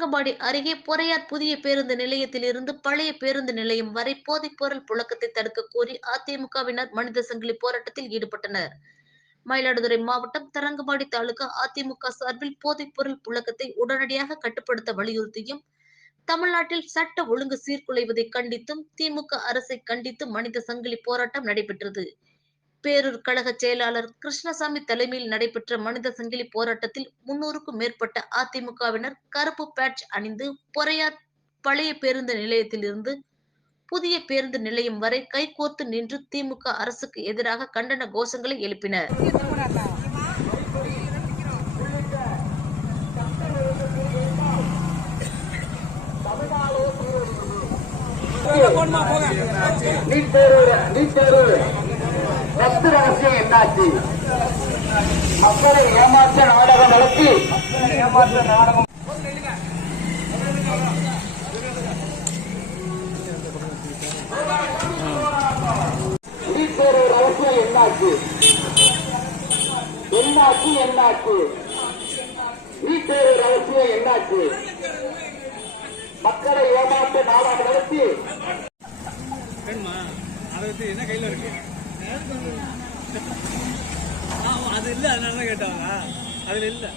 தரங்கம்பாடி அருகே பொறையார் புதிய பேருந்து நிலையத்தில் இருந்து பழைய பேருந்து நிலையம் வரை போதைப்பொருள் புழக்கத்தை தடுக்க கோரி அதிமுகவினர் மனித சங்கிலி போராட்டத்தில் ஈடுபட்டனர். மயிலாடுதுறை மாவட்டம் தரங்கம்பாடி தாலுகா அதிமுக சார்பில் போதைப் பொருள் புழக்கத்தை உடனடியாக கட்டுப்படுத்த வலியுறுத்தியும் தமிழ்நாட்டில் சட்ட ஒழுங்கு சீர்குலைவதை கண்டித்தும் திமுக அரசை கண்டித்து மனித சங்கிலி போராட்டம் நடைபெற்றது. பேரூர் கழக செயலாளர் கிருஷ்ணசாமி தலைமையில் நடைபெற்ற மனித சங்கிலி போராட்டத்தில் முன்னூறுக்கும் மேற்பட்ட அதிமுகவினர் கருப்பு பேட்ச் அணிந்து பொறையார் பழைய பேருந்து நிலையத்திலிருந்து புதிய பேருந்து நிலையம் வரை கைகோர்த்து நின்று திமுக அரசுக்கு எதிராக கண்டன கோஷங்களை எழுப்பினர். நீட் தேர்வு நீட் தேர்வு ரத்து ரகசியம் என்னாச்சு? மக்களை ஏமாற்ற நாடகம் நடத்தி ஏமாற்ற நாடகம் நீட் தேர்வு ரகசியம் என்னாச்சு? என்னாச்சு என்னாச்சு? நீட் தேர்வு ரகசியம் என்னாச்சு? மக்களை ஏமாற்ற நாடகம் நடத்தி வேணுமா என்ன கையில் இருக்கு? அது இல்லை அதனால தான் கேட்டாங்க அதில் இல்லை.